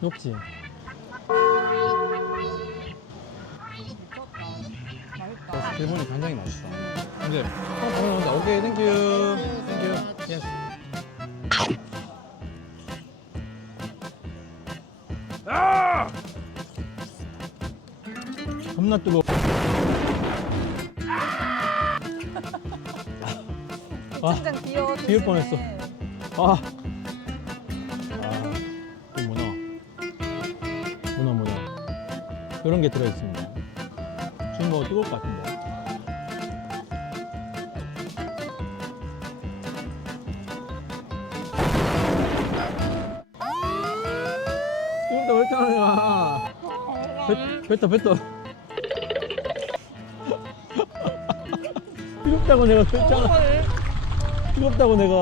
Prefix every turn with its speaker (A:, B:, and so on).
A: 높지? 일본이 간장이 맛있어. 근데, 어, 방금 온다. 오케이, 땡큐. 땡큐. 예스. 아! 겁나 뜨거워. 아,
B: 진짜 귀여워.
A: 비울 뻔했어. 아. 아, 이런 게 들어있습니다. 지금 뭐 뜨거울 것 같은데. 이거 왜 짜냐? 뱉어, 뱉어. 뜨겁다고 내가 뱉잖아. 뜨겁다고 내가.